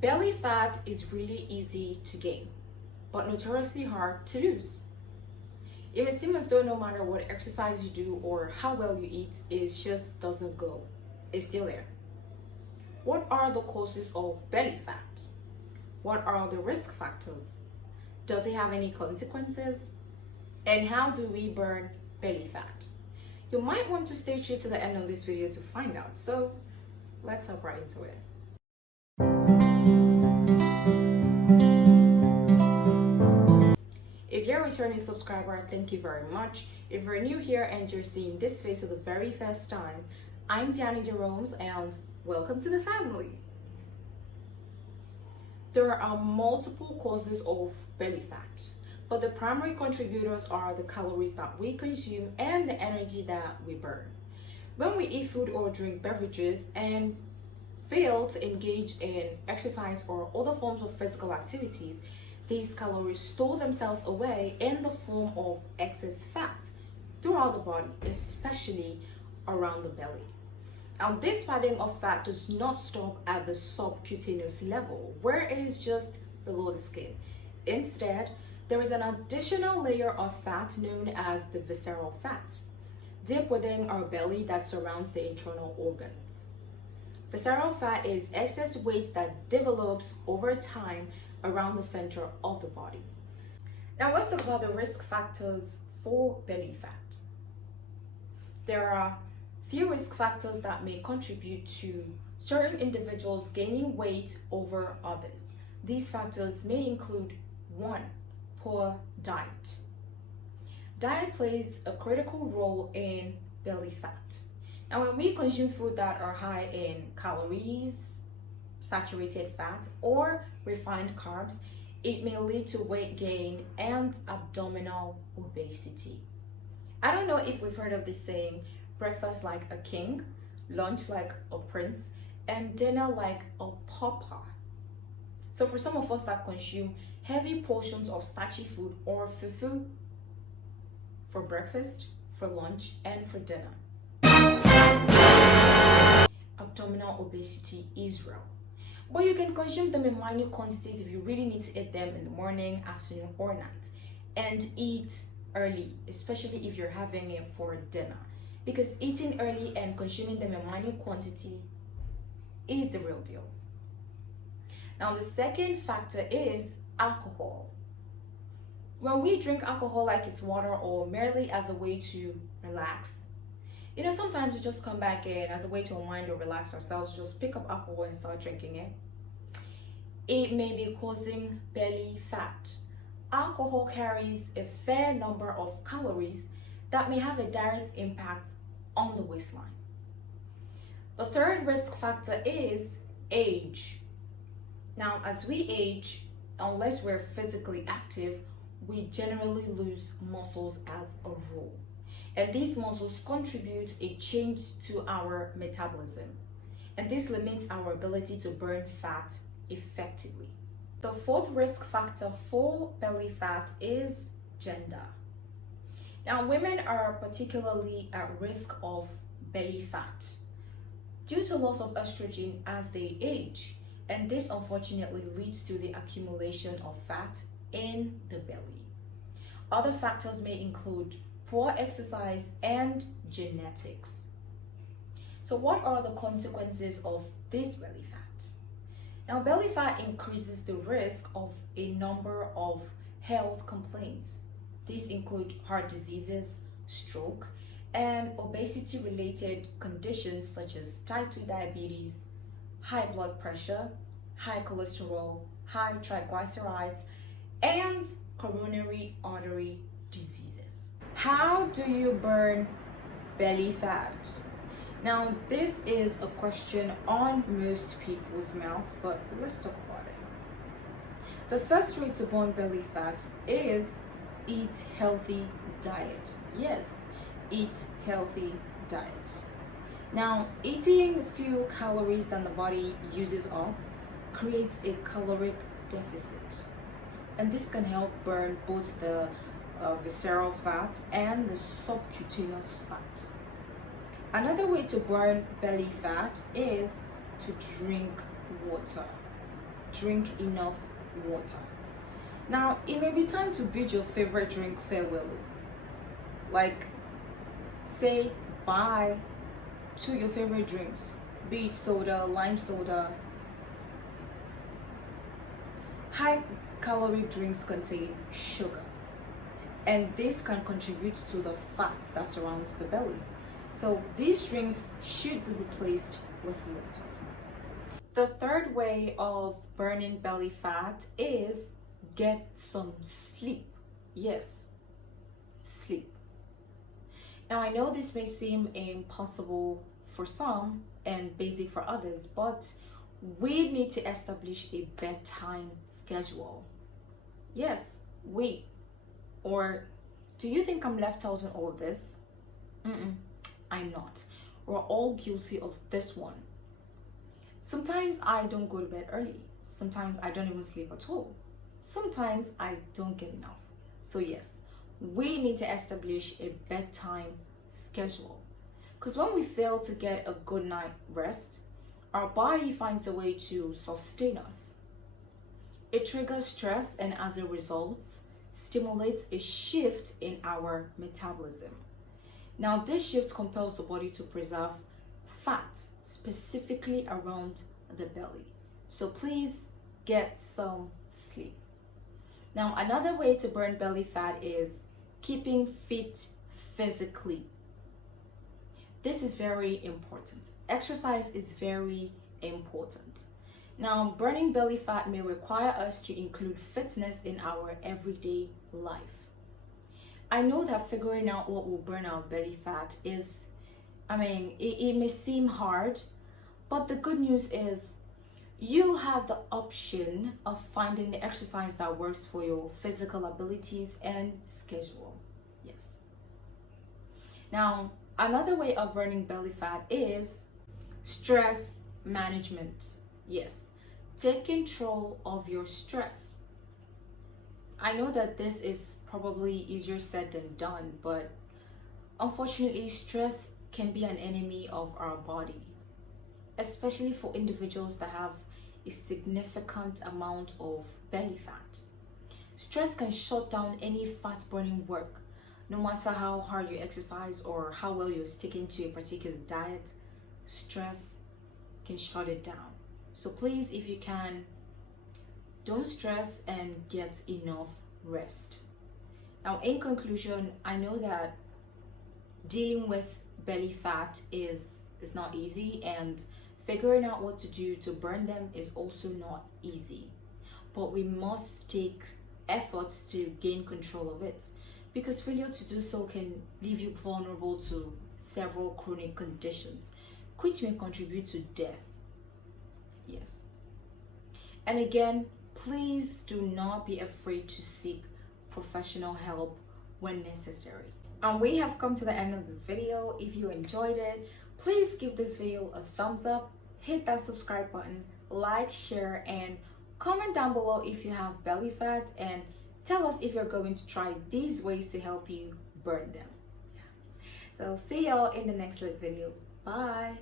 Belly fat is really easy to gain, but notoriously hard to lose. It may seem as though no matter what exercise you do or how well you eat, it just doesn't go. It's still there. What are the causes of belly fat? What are the risk factors? Does it have any consequences? And how do we burn belly fat? You might want to stay tuned to the end of this video to find out. So let's hop right into it. If you're a returning subscriber, thank you very much. If you're new here and you're seeing this face for the very first time, I'm Vianney Jeromes and welcome to the family. There are multiple causes of belly fat, but the primary contributors are the calories that we consume and the energy that we burn. When we eat food or drink beverages and fail to engage in exercise or other forms of physical activities, these calories store themselves away in the form of excess fat throughout the body, especially around the belly. Now, this fatting of fat does not stop at the subcutaneous level, where it is just below the skin. Instead, there is an additional layer of fat known as the visceral fat, deep within our belly that surrounds the internal organs. Visceral fat is excess weight that develops over time around the center of the body. Now let's talk about the risk factors for belly fat. There are few risk factors that may contribute to certain individuals gaining weight over others. These factors may include 1. Poor diet. Diet plays a critical role in belly fat. Now when we consume food that are high in calories, saturated fat, or refined carbs, it may lead to weight gain and abdominal obesity. I don't know if we've heard of this saying, breakfast like a king, lunch like a prince, and dinner like a pauper. So for some of us that consume heavy portions of starchy food or fufu for breakfast, for lunch, and for dinner, abdominal obesity is real. But you can consume them in minute quantities if you really need to eat them in the morning, afternoon, or night. And eat early, especially if you're having it for dinner. Because eating early and consuming them in minute quantity is the real deal. Now, the second factor is alcohol. When we drink alcohol like it's water or merely as a way to relax, sometimes we just come back in as a way to unwind or relax ourselves, just pick up alcohol and start drinking it. It may be causing belly fat. Alcohol carries a fair number of calories that may have a direct impact on the waistline. The third risk factor is age. Now, as we age, unless we're physically active, we generally lose muscles as a rule. And these muscles contribute a change to our metabolism. And this limits our ability to burn fat effectively. The fourth risk factor for belly fat is gender. Now, women are particularly at risk of belly fat due to loss of estrogen as they age. And this unfortunately leads to the accumulation of fat in the belly. Other factors may include poor exercise and genetics. So what are the consequences of this belly fat? Now, belly fat increases the risk of a number of health complaints. These include heart diseases, stroke, and obesity-related conditions such as type 2 diabetes, high blood pressure, high cholesterol, high triglycerides, and coronary artery diseases. How do you burn belly fat? Now, this is a question on most people's mouths, but let's talk about it. The first way to burn belly fat is eat healthy diet. Yes, eat healthy diet. Now, eating few calories than the body uses up creates a caloric deficit. And this can help burn both the visceral fat and the subcutaneous fat. Another way to burn belly fat is to drink water. drink enough water. Now, it may be time to bid your favorite drink farewell. Like, say bye to your favorite drinks, be it soda, lime soda. High calorie drinks contain sugar, and this can contribute to the fat that surrounds the belly. So these drinks should be replaced with water. The third way of burning belly fat is get some sleep. Yes, sleep. Now, I know this may seem impossible for some and basic for others, but we need to establish a bedtime schedule. Yes, we. Or do you think I'm left out in all of this? I'm not. We're all guilty of this one. Sometimes I don't go to bed early. Sometimes I don't even sleep at all. Sometimes I don't get enough. So yes, we need to establish a bedtime schedule. Because when we fail to get a good night rest, our body finds a way to sustain us. It triggers stress and as a result, stimulates a shift in our metabolism. Now, this shift compels the body to preserve fat, specifically around the belly. So please get some sleep. Now, another way to burn belly fat is keeping fit physically. This is very important. Exercise is very important. Now, burning belly fat may require us to include fitness in our everyday life. I know that figuring out what will burn our belly fat is, it may seem hard, but the good news is you have the option of finding the exercise that works for your physical abilities and schedule. Yes. Now, another way of burning belly fat is stress management. Yes. Take control of your stress. I know that this is probably easier said than done, but unfortunately, stress can be an enemy of our body, especially for individuals that have a significant amount of belly fat. Stress can shut down any fat burning work, no matter how hard you exercise or how well you're sticking to a particular diet. Stress can shut it down. So please, if you can, don't stress and get enough rest. Now, in conclusion, I know that dealing with belly fat is not easy, and figuring out what to do to burn them is also not easy. But we must take efforts to gain control of it, because failure to do so can leave you vulnerable to several chronic conditions, which may contribute to death. Yes. And again, please do not be afraid to seek professional help when necessary. And we have come to the end of this video. If you enjoyed it, please give this video a thumbs up, hit that subscribe button, like, share, and comment down below if you have belly fat, and tell us if you're going to try these ways to help you burn them. So see y'all in the next video. Bye.